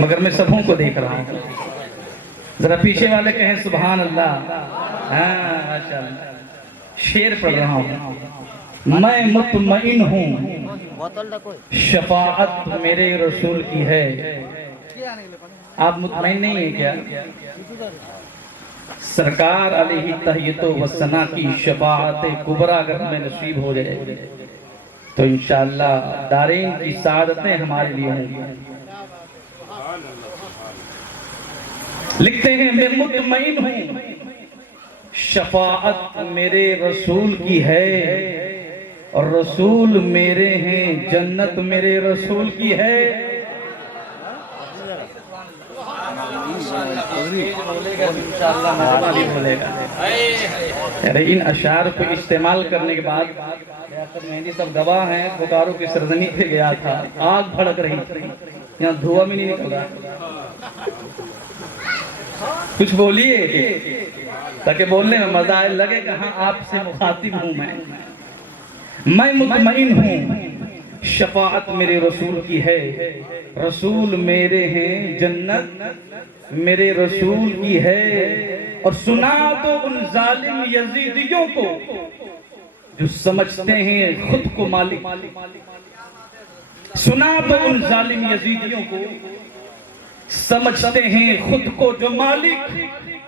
مگر میں سبوں کو دیکھ رہا ہوں. ذرا پیچھے والے کہیں سبحان اللہ. ہاں ماشاء اللہ. شعر پڑھ رہا ہوں. میں مطمئن ہوں شفاعت میرے رسول کی ہے. آپ مطمئن نہیں ہیں کیا؟ سرکار علیہ تحیت و ثنا کی شفاعت کبریٰ اگر ہمیں نصیب ہو جائے تو انشاءاللہ دارین کی سعادتیں ہمارے لیے ہوں گی. لکھتے ہیں میں مطمئن ہوں شفاعت میرے رسول کی ہے اور رسول میرے ہیں جنت میرے رسول کی ہے. ان اشعار کو استعمال کرنے کے بعد مہندی سب گواہ ہیں. بکاروں کی سرزمین پہ گیا تھا, آگ بھڑک رہی تھی, یہاں دھواں بھی نہیں نکل رہا. کچھ بولیے تاکہ بولنے میں مزہ آئے, لگے کہ ہاں آپ سے مخاطب ہوں. میں مطمئن ہوں شفاعت میرے رسول کی ہے, رسول میرے ہیں جنت میرے رسول کی ہے. اور سنا دو ان ظالم یزیدیوں کو جو سمجھتے ہیں خود کو مالک. سنا دو ان ظالم یزیدیوں کو سمجھتے ہیں خود کو جو مالک.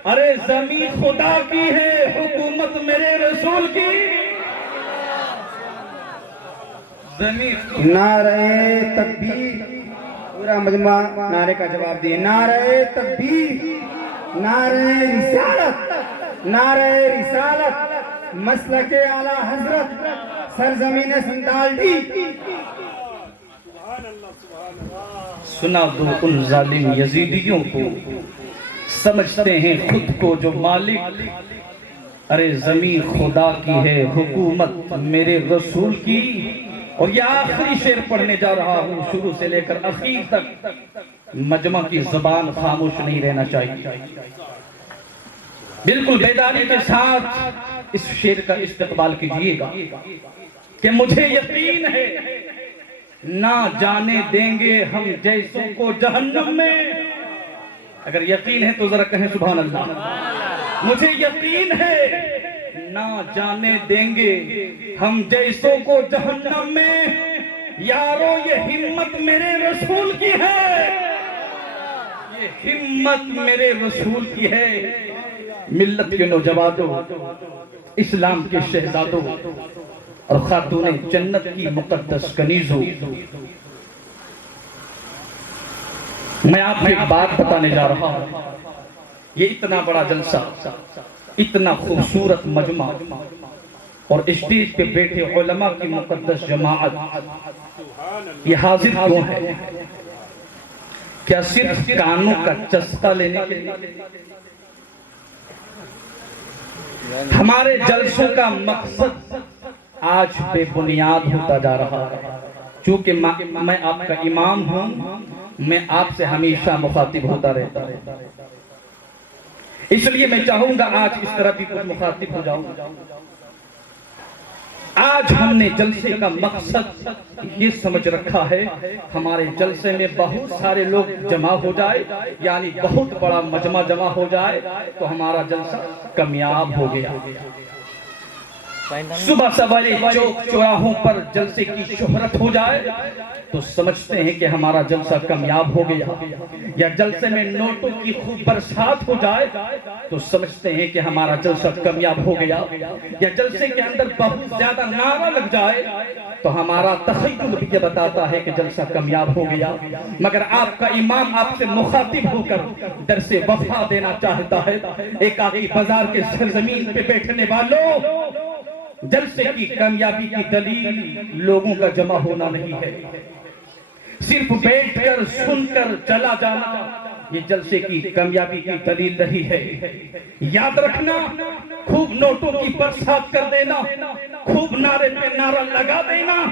ارے زمین خدا کی ہے, حکومت میرے رسول کی. نعرہ تکبیر. پورا مجمع نعرے کا جواب دیے. نعرہ تکبیر, نعرہ رسالت, نعرہ رسالت, مسلک اعلیٰ حضرت سرزمین سندال دی. سنا دو ان ظالم یزیدیوں کو سمجھتے ہیں خود کو جو مالک. ارے زمین خدا کی ہے, حکومت میرے رسول کی. اور یہ آخری شعر پڑھنے جا رہا ہوں, شروع سے لے کر اخیر تک مجمع کی زبان خاموش نہیں رہنا چاہیے. بالکل بیداری کے ساتھ اس شعر کا استقبال کیجئے گا کہ مجھے یقین ہے نہ جانے دیں گے ہم جیسوں کو جہنم میں. اگر یقین ہے تو ذرا کہیں سبحان اللہ. مجھے یقین ہے نہ جانے دیں گے ہم جیسوں کو جہنم میں. یارو یہ ہمت میرے رسول کی ہے, یہ ہمت میرے رسول کی ہے. ملت کے نوجوانوں, اسلام کے شہزادوں اور خاتون جنت کی مقدس کنیزوں, میں آپ کو ایک بات بتانے جا رہا ہوں. یہ اتنا بڑا جلسہ, اتنا خوبصورت مجمع اور اسٹیج پہ بیٹھے علماء کی مقدس جماعت, یہ حاضر کیوں ہے؟ کیا صرف کانوں کا چسکا لینے کے لیے؟ ہمارے جلسوں کا مقصد آج بے بنیاد ہوتا جا رہا ہے. چونکہ میں آپ کا امام ہوں, میں آپ سے ہمیشہ مخاطب ہوتا رہتا ہے, اس لیے میں چاہوں گا آج اس طرح بھی کچھ مخاطب ہو جاؤں. آج ہم نے جلسے کا مقصد یہ سمجھ رکھا ہے, ہمارے جلسے میں بہت سارے لوگ جمع ہو جائے, یعنی بہت بڑا مجمع جمع ہو جائے تو ہمارا جلسہ کامیاب ہو گیا. صبح سویرے چوک چوراہوں پر جلسے کی شہرت ہو جائے تو سمجھتے ہیں کہ ہمارا جلسہ کامیاب ہو گیا. یا جلسے میں نوٹوں کی خوب برسات ہو جائے تو سمجھتے ہیں کہ ہمارا جلسہ کامیاب ہو گیا. یا جلسے کے اندر بہت زیادہ نعرہ لگ جائے تو ہمارا تخیل بھی یہ بتاتا ہے کہ جلسہ کامیاب ہو گیا. مگر آپ کا امام آپ سے مخاطب ہو کر درس وفا دینا چاہتا ہے. ایک آخری بازار کے سرزمین پہ بیٹھنے والوں, جلسے کی کامیابی کی دلیل لوگوں کا جمع ہونا نہیں ہے, صرف بیٹھ کر سن کر چلا جانا یہ جلسے کی کامیابی کی دلیل نہیں ہے. یاد رکھنا, خوب نوٹوں کی برسات کر دینا, خوب نعرے پہ نعرہ لگا دینا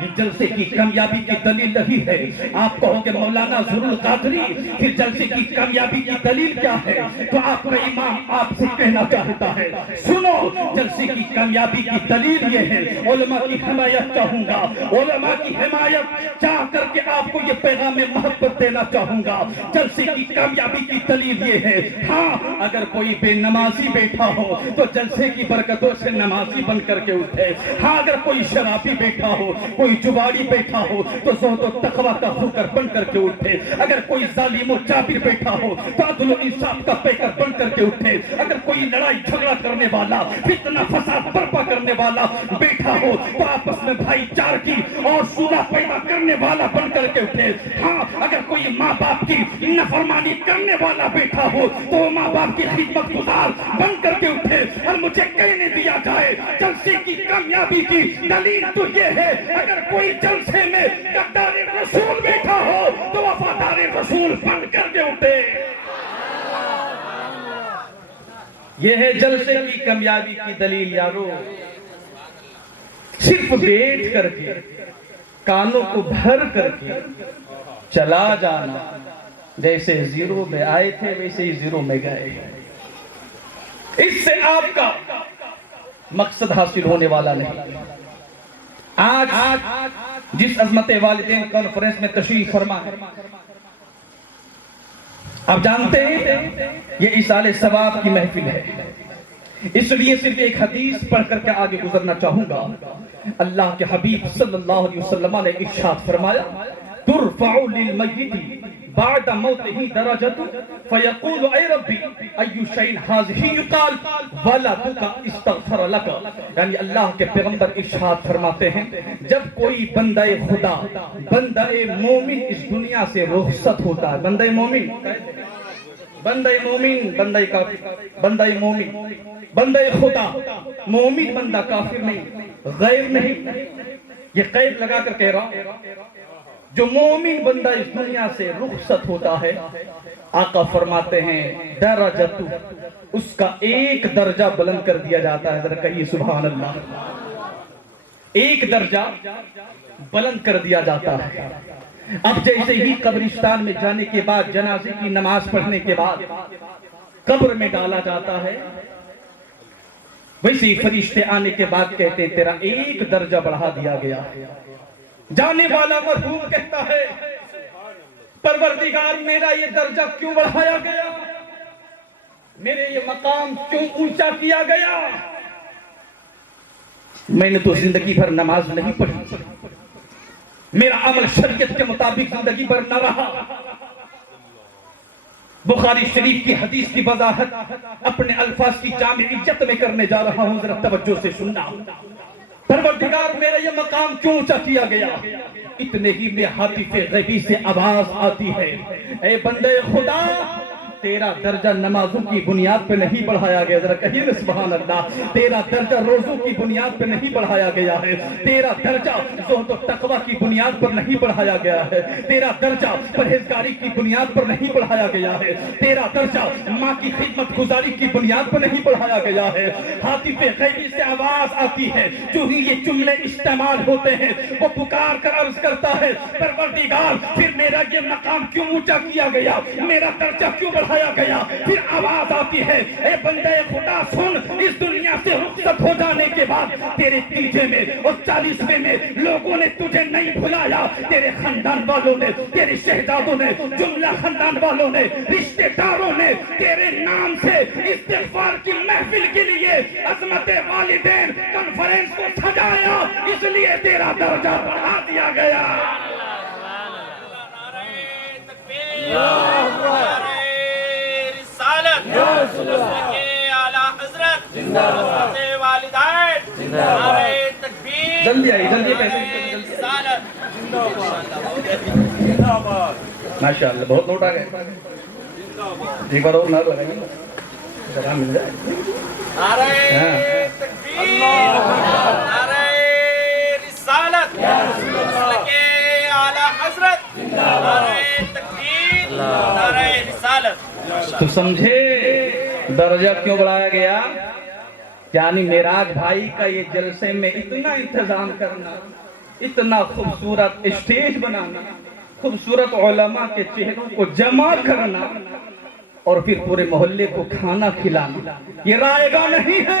یہ جلسے کی کامیابی کی دلیل نہیں ہے. آپ کہو کہ مولانا ظہور القادری پھر جلسے کی کامیابی کی دلیل کیا ہے؟ تو آپ کا امام آپ سے کہنا چاہتا ہے سنو جلسے کی کامیابی کی دلیل یہ ہے. علماء کی حمایت چاہوں گا, علماء کی حمایت چاہ کر کے آپ کو یہ پیغام محبت دینا چاہوں گا. جلسے کی کامیابی کی دلیل یہ ہے, ہاں اگر کوئی بے نمازی بیٹھا ہو تو جلسے کی برکتوں سے نمازی بن کر کے اٹھے. ہاں اگر کوئی شرابی بیٹھا ہو, کوئی جباڑی بیٹھا ہو تو زہد و تقویٰ کا ہوکر بن کر کے اٹھے. اگر کوئی ظالم و جابر بیٹھا ہو تو عدل و انصاف کا پیکر بن کر کے اٹھے. اگر کوئی لڑائی جھگڑا کرنے والا, فتنہ فساد برپا کرنے والا بیٹھا ہو تو آپس میں بھائی چار کی اور صلح پیدا کرنے والا بن کر کے اٹھے. ہاں اگر کوئی ماں باپ کی نافرمانی کرنے والا بیٹھا ہو تو ماں باپ کی خدمت گزار بن کر کے اٹھے. اور مجھے کہنے دیا جائے جلسے کی کامیابی کی دلیل تو یہ ہے, اگر کوئی جلسے میں غدار رسول بیٹھا ہو تو وفادار رسول بن کر کے اٹھے. یہ ہے جلسے کی کامیابی کی دلیل یارو. صرف بیٹھ کر کے کانوں کو بھر کر کے چلا جانا, جیسے زیرو میں آئے تھے ویسے ہی زیرو میں گئے. اس سے آپ کا مقصد حاصل ہونے والا نہیں. آج جس عظمت والدین کانفرنس میں تشریف فرما ہے, آپ جانتے ہیں یہ ایصال ثواب کی محفل ہے. اس لیے صرف ایک حدیث پڑھ کر کے آگے گزرنا چاہوں گا. اللہ کے حبیب صلی اللہ علیہ وسلم نے ارشاد فرمایا, ترفع للمیت بعد موته درجة فيقول اے ربی ای شیء هذه يقال ولدك استغفر لك. یعنی اللہ کے پیغمبر ارشاد فرماتے ہیں جب کوئی بندہ خدا, بندہ مومن اس دنیا سے رخصت ہوتا ہے, بندہ مومن, بندہ مومن, بندہ کافر, بندہ مومن, بندہ خدا, مومن بندہ کافر نہیں, غیر نہیں, یہ قید لگا کر کہہ رہا ہوں. جو مومن بندہ اس دنیا سے رخصت ہوتا ہے, آقا فرماتے ہیں درجت, اس کا ایک درجہ بلند کر دیا جاتا ہے. ذرا کہیے سبحان اللہ. ایک درجہ بلند کر دیا جاتا ہے. اب جیسے ہی قبرستان میں جانے کے بعد, جنازے کی نماز پڑھنے کے بعد قبر میں ڈالا جاتا ہے, ویسے ہی فرشتے آنے کے بعد کہتے ہیں تیرا ایک درجہ بڑھا دیا گیا. جانے والا مرحوم کہتا ہے پروردگار میرا یہ درجہ کیوں بڑھایا گیا, میرے یہ مقام کیوں اونچا کیا گیا؟ میں نے تو زندگی بھر نماز نہیں پڑھی, میرا عمل شریعت کے مطابق زندگی بھر نہ رہا. بخاری شریف کی حدیث کی وضاحت اپنے الفاظ کی جامعیت میں کرنے جا رہا ہوں, ذرا توجہ سے سننا. پروردگار میرا یہ مقام کیوں اونچا کیا گیا؟ اتنے ہی میں حاطف غیبی سے آواز آتی ہے, اے بندے خدا تیرا درجہ نمازوں کی بنیاد پہ نہیں بڑھایا گیا. ذرا کہیے سبحان اللہ. تیرا درجہ روزوں کی بنیاد پہ نہیں بڑھایا گیا ہے, تیرا درجہ زہد و تقویٰ کی بنیاد پر نہیں بڑھایا گیا ہے, تیرا درجہ پرہیزگاری کی بنیاد پر نہیں بڑھایا گیا ہے, تیرا درجہ ماں کی خدمت گزاری کی بنیاد پر نہیں بڑھایا گیا ہے. حاطف غیبی سے آواز آتی ہے, جو ہی یہ جملے استعمال ہوتے ہیں وہ پکار کر عرض کرتا ہے پروردگار پھر میرا یہ مقام کیوں اونچا کیا گیا, میرا درجہ کیوں بڑھایا گیا؟ پھر آواز آتی ہے اے بندے خدا سن, اس دنیا سے رخصت ہو جانے کے بعد تیرے تیجے میں اور 40ویں میں لوگوں نے تجھے نہیں بھلایا, تیرے خاندان والوں نے, تیرے شہزادوں نے, جملہ خاندان والوں نے, رشتہ داروں نے تیرے نام سے استغفار کی محفل کے لیے عظمت والدین کانفرنس کو سجایا, اس لیے تیرا درجہ بڑھا دیا گیا. جلدی آئیے, جلدی ماشاء اللہ, بہت نوٹ آ گئے. ایک بار اور نعرہ لگائیں گے, جگہ مل جائے. نعرہ تکبیر, نعرہ رسالت, اعلی حضرت, نعرہ تکبیر, نعرہ رسالت. تو سمجھے درجہ کیوں بڑھایا گیا؟ یعنی معراج بھائی کا یہ جلسے میں اتنا انتظام کرنا, اتنا خوبصورت اسٹیج بنانا، خوبصورت علماء کے چہروں کو جمع کرنا اور پھر پورے محلے کو کھانا کھلانا، یہ رائے گاہ نہیں ہے،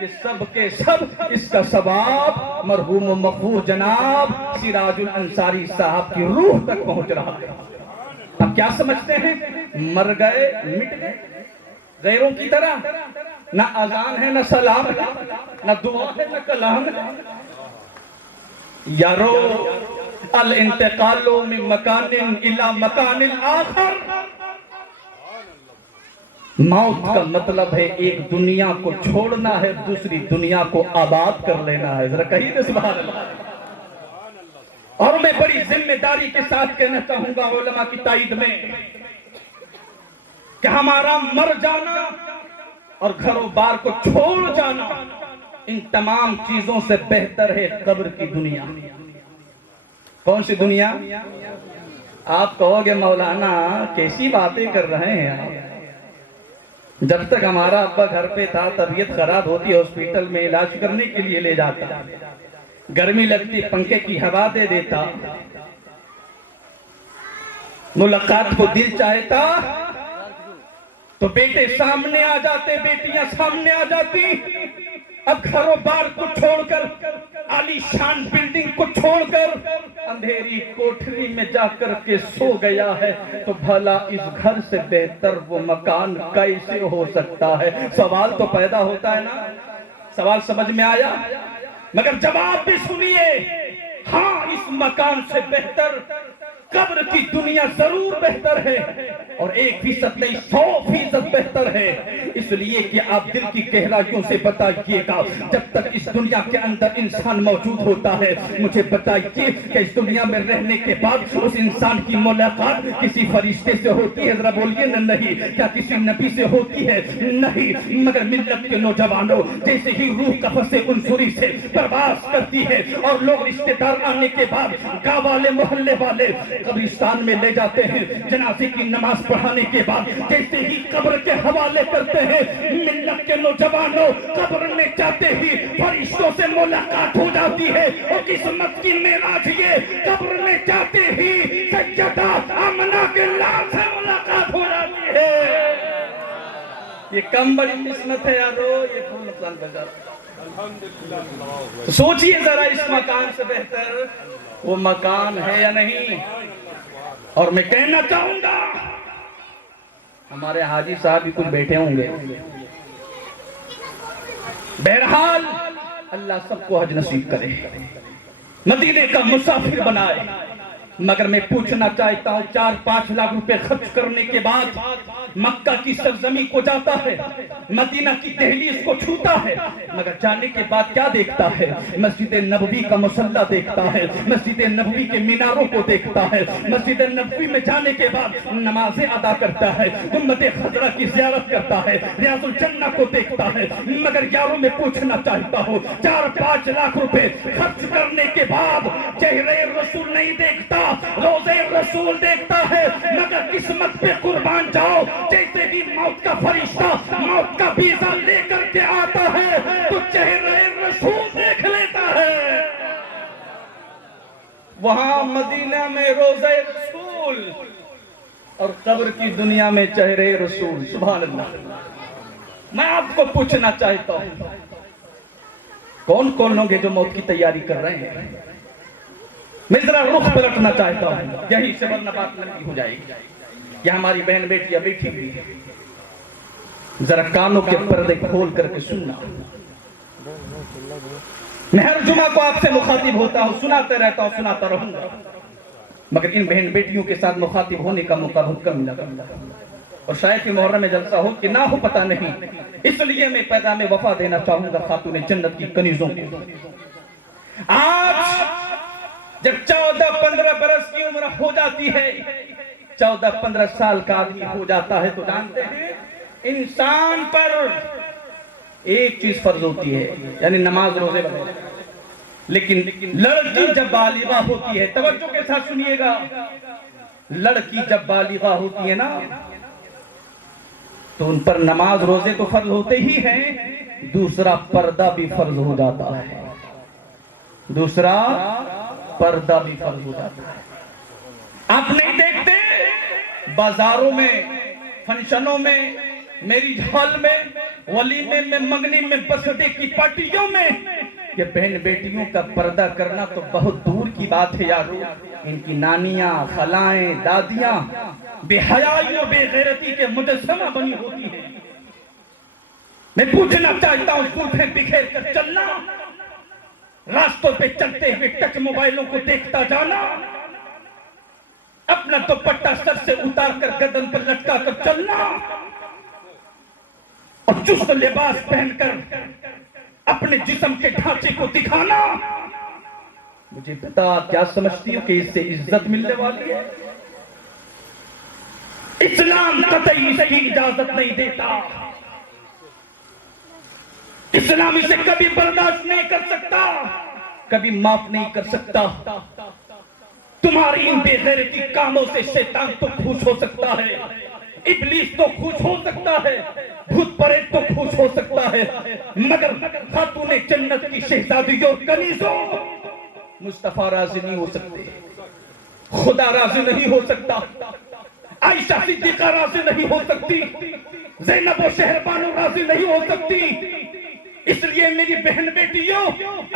یہ سب کے سب اس کا ثواب مرحوم و مغفور جناب سراج الانصاری صاحب کی روح تک پہنچ رہا ہے۔ اب کیا سمجھتے ہیں؟ مر گئے مٹ گئے غیروں کی طرح، نہ اذان ہے نہ سلام ہے نہ دعا ہے نہ کلام ہے۔ یارو الانتقال من مکان الى مکان آخر، موت کا مطلب ہے ایک دنیا کو چھوڑنا ہے، دوسری دنیا کو آباد کر لینا ہے۔ ذرا کہیے نا سبحان اللہ۔ اور میں بڑی ذمہ داری کے ساتھ کہنا چاہوں گا علماء کی تائید میں کہ ہمارا مر جانا اور گھر و بار کو چھوڑ جانا ان تمام چیزوں سے بہتر ہے قبر کی دنیا۔ کون سی دنیا؟ آپ کہو گے مولانا کیسی باتیں کر رہے ہیں آپ؟ جب تک ہمارا ابا گھر پہ تھا طبیعت خراب ہوتی ہاسپٹل میں علاج کرنے کے لیے لے جاتا، گرمی لگتی پنکھے کی ہوا دے دیتا، ملاقات کو دل چاہتا تو بیٹے سامنے آ جاتے، بیٹیاں سامنے آ جاتی۔ اب گھر و بار کو چھوڑ کر، عالی شان بلڈنگ کو چھوڑ کر اندھیری کوٹھری میں جا کر کے سو گیا ہے، تو بھلا اس گھر سے بہتر وہ مکان کیسے ہو سکتا ہے؟ سوال تو پیدا ہوتا ہے نا؟ سوال سمجھ میں آیا؟ مگر جواب بھی سنیے، ہاں اس مکان سے بہتر قبر کی دنیا ضرور بہتر ہے، اور 1% نہیں 100% بہتر ہے۔ اس لیے کہ آپ دل کی گہرائیوں سے بتائیے گا، جب تک اس دنیا کے اندر انسان موجود ہوتا ہے، مجھے بتائیے کہ اس دنیا میں رہنے کے بعد اس انسان کی ملاقات کسی فرشتے سے ہوتی ہے؟ ذرا بولیے نا نہیں۔ کیا کسی نبی سے ہوتی ہے؟ نہیں۔ مگر ملت کے نوجوانوں، جیسے ہی روح قفس عنصری سے پرواز کرتی ہے اور لوگ رشتے دار آنے کے بعد گاؤں والے محلے والے قبرستان میں لے جاتے ہیں، جنازے کی نماز پڑھانے کے بعد جیسے ہی قبر کے حوالے کرتے ہیں، ملت کے نوجوانوں قبر میں جاتے ہی فرشتوں سے ملاقات ہو جاتی ہے۔ اور قسمت کی معراج یہ، قبر میں جاتے ہی سیدہ آمنہ کے لال سے ملاقات ہو جاتی ہے۔ یہ کم بڑی قسمت ہے یارو، یہ کون نقصان بجا۔ سوچئے ذرا اس مکان سے بہتر وہ مکان ہے یا نہیں؟ اور میں کہنا چاہوں گا، ہمارے حاجی صاحب بھی کچھ بیٹھے ہوں گے، بہرحال اللہ سب کو حج نصیب کرے، مدینے کا مسافر بنائے۔ مگر میں پوچھنا چاہتا ہوں، 4-5 لاکھ روپے خرچ کرنے کے بعد مکہ کی سرزمین کو جاتا ہے، مدینہ کی دہلیز کو چھوتا ہے، مگر جانے کے بعد کیا دیکھتا ہے؟ مسجد نبوی کا مصلی دیکھتا ہے، مسجد نبوی کے میناروں کو دیکھتا ہے، مسجد نبوی میں جانے کے بعد نمازیں ادا کرتا ہے، گنبد خضرا کی زیارت کرتا ہے، ریاض الجنہ کو دیکھتا ہے۔ مگر یاروں میں پوچھنا چاہتا ہوں، 4-5 لاکھ روپے خرچ کرنے کے بعد چہرے رسول نہیں دیکھتا، روزے رسول دیکھتا ہے، مگر قسمت پہ قربان جاؤ، جیسے بھی موت کا فرشتہ موت کا ویزا لے کر کے آتا ہے تو چہرے رسول دیکھ لیتا ہے۔ وہاں مدینہ میں روزے رسول اور قبر کی دنیا میں چہرے رسول۔ سبحان اللہ۔ میں آپ کو پوچھنا چاہتا ہوں، کون کون لوگ ہیں جو موت کی تیاری کر رہے ہیں؟ میں ذرا رخ پلٹنا چاہتا ہوں، یہی سے ورنہ بات لمبی ہو جائے گی۔ یہ ہماری بہن بیٹیاں بیٹھی ہوئی ہیں، ذرا کانوں کے پردے کھول کر کے سننا۔ میں ہر جمعہ کو آپ سے مخاطب ہوتا ہوں، سناتے رہتا ہوں، سناتا رہوں گا، مگر ان بہن بیٹیوں کے ساتھ مخاطب ہونے کا موقع بہت کم ملا، اور شاید کہ محرم میں جلسہ ہو کہ نہ ہو پتہ نہیں۔ اس لیے میں پیغام وفا دینا چاہوں گا خاتون جنت کی کنیزوں کو۔ آج جب 14-15 برس کی عمر ہو جاتی ہے، 14-15 سال کا آدمی ہو جاتا ہے، تو جانتے ہیں انسان پر ایک چیز فرض ہوتی ہے، یعنی نماز روزے وغیرہ۔ لیکن لڑکی جب بالغہ ہوتی ہے، توجہ کے ساتھ سنیے گا، لڑکی جب بالغہ ہوتی ہے نا تو ان پر نماز روزے تو فرض ہوتے ہی ہیں، دوسرا پردہ بھی فرض ہو جاتا ہے، دوسرا پردہ بھی فرض ہو جاتا ہے. آپ نہیں دیکھتے بازاروں میں، فنکشنوں میں، میری ہال میں، ولیمے میں، منگنی میں، برتھڈے کی پارٹیوں میں یہ بہن بیٹیوں کا پردہ کرنا تو بہت دور کی بات ہے یارو. ان کی نانیاں، خلائیں، دادیاں بے حیائی و بے غیرتی کے مجسمہ بنی ہوتی ہیں. میں پوچھنا چاہتا ہوں زلفیں بکھیر کر چلنا، راستوں پہ چلتے ہوئے ٹچ موبائلوں کو دیکھتا جانا، اپنا دوپٹہ سر سے اتار کر گردن پر لٹکا کر چلنا اور چست لباس پہن کر اپنے جسم کے ڈھانچے کو دکھانا، مجھے بتا کیا سمجھتی ہو کہ اس سے عزت ملنے والی ہے؟ اسلام قطعی اس کی اجازت نہیں دیتا. اسلام اسے کبھی برداشت نہیں کر سکتا، کبھی معاف نہیں کر سکتا. تمہاری ان بے غیرتی کاموں سے شیطان تو خوش ہو سکتا ہے، ابلیس تو خوش ہو سکتا ہے، بھوت پریت تو خوش ہو سکتا ہے، مگر خاتون جنت کی شہزادیوں اور کنیزوں مصطفیٰ راضی نہیں ہو سکتے، خدا راضی نہیں ہو سکتا، عائشہ صدیقہ راضی نہیں ہو سکتی، زینب و شہربانو راضی نہیں ہو سکتی. اس لیے میری بہن بیٹیوں،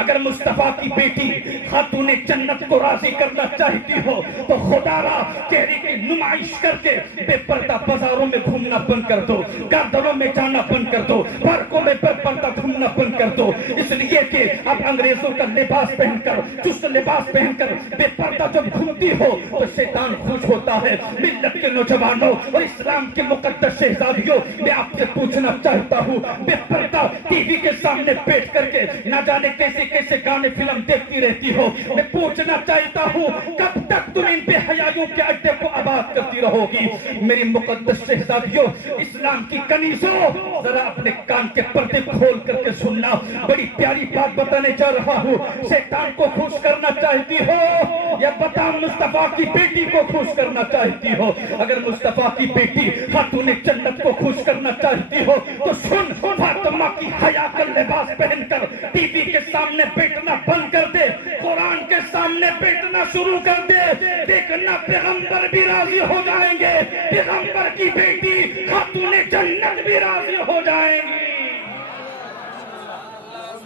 اگر مصطفیٰ کی بیٹی خاتون جنت کو راضی کرنا چاہتی ہو تو خدا را چہرے کی نمائش کر کے بے پردہ بازاروں میں گھومنا بند کر دو، گاردنوں میں جانا بند کر دو، پارکوں میں بے پردہ گھومنا بند کر دو. اس لیے کہ اب انگریزوں کا لباس پہن کر، چست لباس پہن کر بے پردہ جب گھومتی ہو تو شیطان خوش ہوتا ہے. ملت کے نوجوانوں اور اسلام کے مقدس شہزادیوں، میں آپ سے پوچھنا چاہتا ہوں، بے پردہ ٹی وی کے سامنے بیٹھ کر کے نہ جانے کیسے کیسے گانے فلم دیکھتی رہتی ہو، میں پوچھنا چاہتا ہوں کب تک تم ان بے حیائیوں کے اڈے کو آباد کرتی رہو گی؟ میری مقدس شہزادیوں، اسلام کی کنیزوں، ذرا اپنے کان کے پردے کھول کر کے سننا، بڑی پیاری بات بتانے جا رہا ہوں. شیطان کو خوش کرنا چاہتی ہو یا بتا مصطفیٰ کی بیٹی کو خوش کرنا چاہتی ہو؟ اگر مصطفیٰ کی بیٹی خاتون جنت کو خوش کرنا چاہتی ہو تو سن، فاطمہ کی حیا کا لباس پہن کر ٹی وی کے سامنے بیٹھنا بند کر دے، قرآن کے سامنے بیٹھنا شروع کر دے. دیکھنا پیغمبر بھی راضی ہو جائیں گے، پیغمبر کی بیٹی خاتون جنت بھی راضی ہو جائیں گی.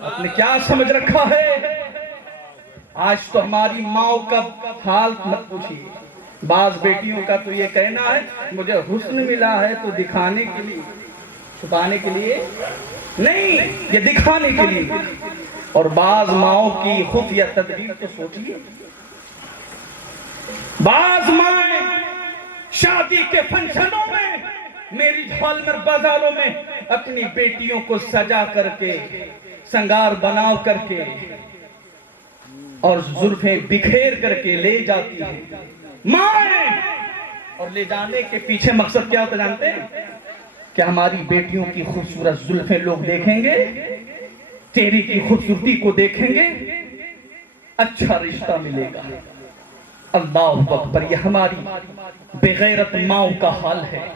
آپ نے کیا سمجھ رکھا ہے؟ آج تو ہماری ماں کا حال مت پوچھیے. بعض بیٹیوں کا تو یہ کہنا ہے مجھے حسن ملا ہے تو دکھانے کے لیے، چھپانے کے لیے نہیں، یہ دکھانے کے لیے. اور بعض ماؤں کی خفیہ تدبیر تو سوچیے. بعض مائیں شادی کے فنکشنوں میں، میری ہال میں، بازاروں میں اپنی بیٹیوں کو سجا کر کے، سنگار بناؤ کر کے اور زلفیں بکھیر کر کے لے جاتی ہیں مائیں. اور لے جانے کے پیچھے مقصد کیا ہوتا جانتے ہیں؟ کہ ہماری بیٹیوں کی خوبصورت زلفیں لوگ دیکھیں گے، چہرے کی خوبصورتی کو دیکھیں گے، اچھا رشتہ ملے گا. اللہ اکبر، یہ ہماری بے غیرت ماؤں کا حال ہے.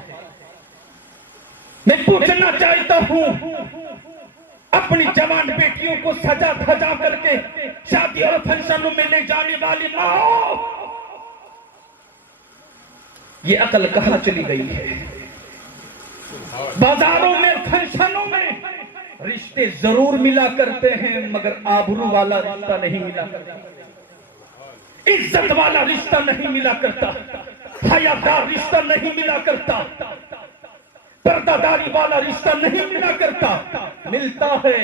میں پوچھنا چاہتا ہوں، اپنی جوان بیٹیوں کو سجا دھجا کر کے شادی اور فنکشنوں میں لے جانے والی ماں، یہ عقل کہاں چلی گئی ہے؟ بازاروں میں، فنکشنوں میں رشتے ضرور ملا کرتے ہیں مگر آبرو والا رشتہ نہیں ملا کرتا، عزت والا رشتہ نہیں ملا کرتا، حیادار رشتہ نہیں ملا کرتا، پردہ داری والا رشتہ نہیں ملا کرتا. ملتا ہے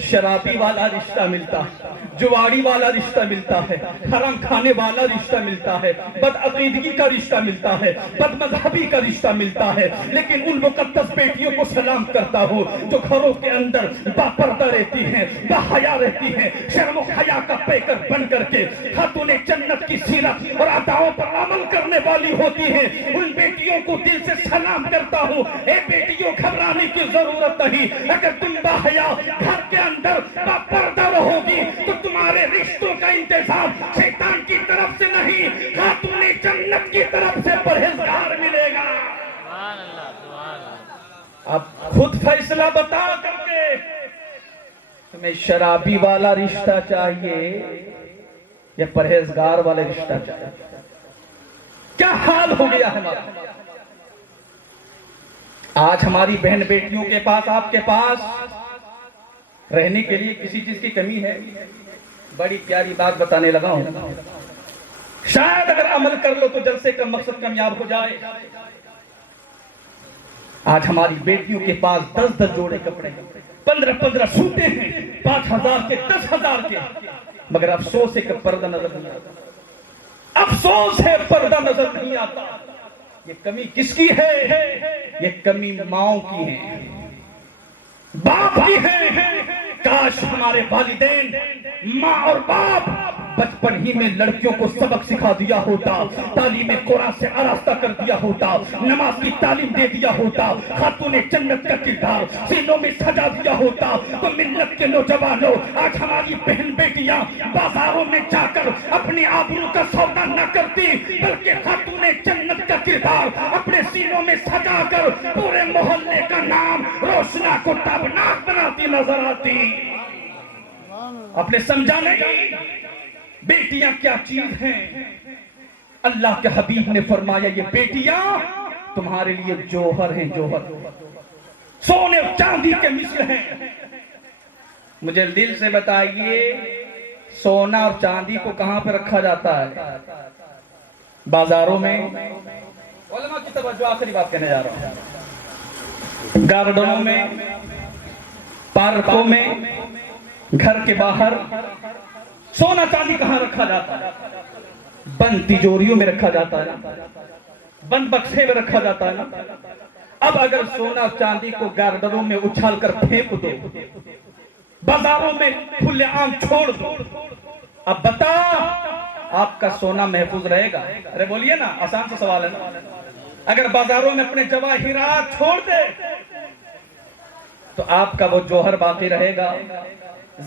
شرابی والا رشتہ ملتا ہے، جواری والا رشتہ ملتا ہے، حرام کھانے والا رشتہ ملتا ہے، بدعقیدگی کا رشتہ ملتا ہے، بد مذہبی کا رشتہ ملتا ہے. لیکن ان مقدس بیٹیوں کو سلام کرتا ہوں جو گھروں کے اندر با پردہ رہتی ہیں، با حیا رہتی ہیں، شرم و حیا کا پیکر بن کر کے خاتون جنت کی سیرت اور اداؤں پر عمل کرنے والی ہوتی ہیں. ان بیٹیوں کو دل سے سلام کرتا ہوں. اے بیٹیوں، گھبرانے کی ضرورت نہیں. اگر تم باحیا گھر کے اندر با پردہ رہو گی تو تمہارے رشتوں کا انتظام شیطان کی طرف سے نہیں، خاتون جنت کی طرف سے پرہیزگار ملے گا. اب خود فیصلہ بتا کر کے، تمہیں شرابی والا رشتہ چاہیے یہ پرہیزگار والے رشتہ چاہیے. کیا حال ہو گیا ہمارا. آج ہماری بہن بیٹیوں کے پاس، آپ کے پاس رہنے کے لیے کسی چیز کی کمی ہے؟ بڑی پیاری بات بتانے لگا ہوں، شاید اگر عمل کر لو تو جلسے کا مقصد کامیاب ہو جائے. آج ہماری بیٹیوں کے پاس 10 جوڑے کپڑے، 15 سوٹے ہیں، 5,000 کے 10,000 کے، مگر افسوس ہے کہ پردہ نظر نہیں آتا. افسوس ہے پردہ نظر نہیں آتا. یہ کمی کس کی ہے؟ یہ کمی ماؤں کی ہے، باپ کی ہے. کاش ہمارے والدین، ماں اور باپ بچپن ہی میں لڑکیوں کو سبق سکھا دیا ہوتا، تعلیم قرآن سے آراستہ کر دیا ہوتا، نماز کی تعلیم دے دیا ہوتا، خاتون جنت کا کردار سینوں میں سجا دیا ہوتا، تو ملت کے نوجوانوں، آج ہماری بہن بیٹیاں بازاروں میں جا کر اپنی آبرو کا سودا نہ کرتی، بلکہ خاتون جنت کا کردار اپنے سینوں میں سجا کر پورے محلے کا نام روشنا کو تابناک بناتی نظر آتی. آپ نے سمجھا نہیں بیٹیاں کیا چیز ہیں؟ اللہ کے حبیب نے فرمایا یہ بیٹیاں تمہارے لیے جوہر ہیں، جوہر، سونے اور چاندی کے مثل ہیں. مجھے دل سے بتائیے سونا اور چاندی کو کہاں پہ رکھا جاتا ہے؟ بازاروں میں. علماء کی توجہ، آخری بات کہنے جا رہا ہوں. گارڈنوں میں، پارکوں میں، گھر کے باہر سونا چاندی کہاں رکھا جاتا ہے؟ بند تجوریوں میں رکھا جاتا ہے، بند بکسے میں رکھا جاتا ہے. اب اگر سونا چاندی کو گارڈنوں میں اچھال کر پھینک دو، بازاروں میں کھلے عام چھوڑ دو، اب بتا آپ کا سونا محفوظ رہے گا؟ ارے بولیے نا، آسان سا سوال ہے نا. اگر بازاروں میں اپنے جواہرات چھوڑ دے تو آپ کا وہ جوہر باقی رہے گا،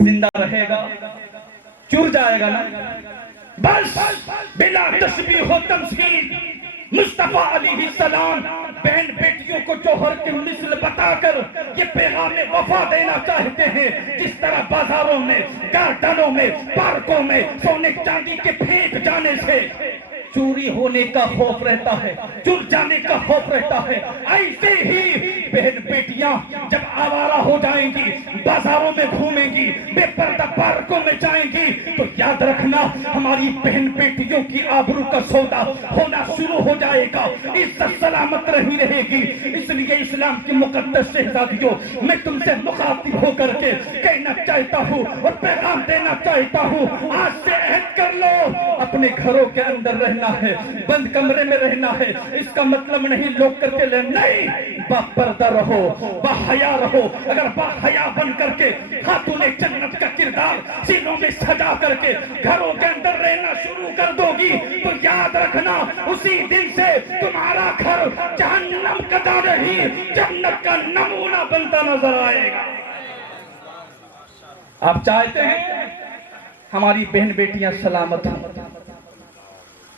زندہ رہے گا، چور جائے گا نا؟ بس بلا تشبیہ و تمثیل مصطفیٰ علیہ السلام بہن بیٹیوں کو جوہر کے مثل بتا کر یہ پیغام وفا دینا چاہتے ہیں. جس طرح بازاروں میں، گارڈنوں میں، پارکوں میں سونے چاندی کے پھینک جانے سے چوری ہونے کا خوف رہتا ہے، چور جانے کا خوف رہتا ہے، ایسے ہی بہن بیٹیاں جب آوارہ ہو جائیں گی، بازاروں میں گھومیں گی، بے پردہ پارکوں میں جائیں گی، تو یاد رکھنا ہماری بہن بیٹیوں کی آبرو کا سودا ہونا شروع ہو جائے گا، عزت سلامت نہیں رہے گی. اس لیے اسلام کی مقدس شہزادیوں، میں تم سے مخاطب ہو کر کے کہنا چاہتا ہوں اور پیغام دینا چاہتا ہوں، آج سے عہد کر لو اپنے گھروں کے اندر رہنا ہے، بند کمرے میں رہنا ہے. اس کا مطلب نہیں لوگ کرتے لیں، نہیں، با پردہ رہو، با حیا رہو. اگر با حیا بن کر کے خاتون جنت کا کردار سینوں میں سجا کر کے گھروں کے اندر رہنا شروع کر دو گی تو یاد رکھنا اسی دن سے تمہارا گھر جہنم کا نہیں جنت کا نمونہ بنتا نظر آئے گا. آپ چاہتے ہیں ہماری بہن بیٹیاں سلامت ہوں،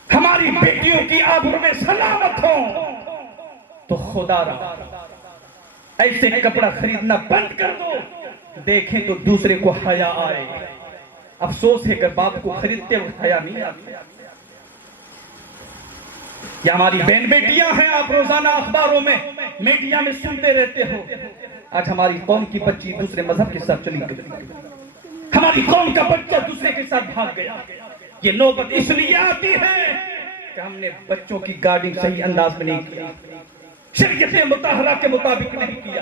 ہماری بیٹیوں کی آبرو میں سلامت ہوں، تو خدا رہا ایسے کپڑا خریدنا بند کر دو. دیکھیں تو دوسرے کو حیا آئے. افسوس ہے کہ باپ کو خریدتے وقت حیا نہیں آتی. یہ ہماری بہن بیٹیاں ہیں، آپ روزانہ اخباروں میں، میڈیا میں سنتے رہتے ہو. آج ہماری قوم کی بچی دوسرے مذہب کے ساتھ چلی گئی، ہماری قوم کا بچہ دوسرے کے ساتھ بھاگ گیا. یہ نوبت اس لیے آتی ہے کہ ہم نے بچوں کی گارڈنگ صحیح انداز میں نہیں کیا، شریعت مطہرہ کے مطابق نہیں کیا.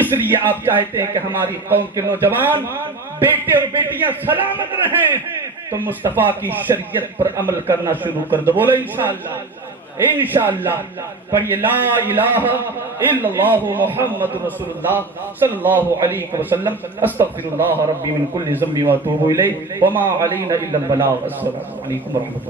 اس لیے آپ چاہتے ہیں کہ ہماری قوم کے نوجوان بیٹے اور بیٹیاں سلامت رہیں، تو مصطفیٰ کی شریعت پر عمل کرنا شروع کر دو. بولو انشاءاللہ، انشاءاللہ. پڑھیے لا الہ الا اللہ محمد رسول اللہ صلی اللہ علیہ وسلم. استغفر اللہ ربی من کل ذنب واتوب الیہ وما علینا الا البلاغ. السلام علیکم ورحمۃ اللہ.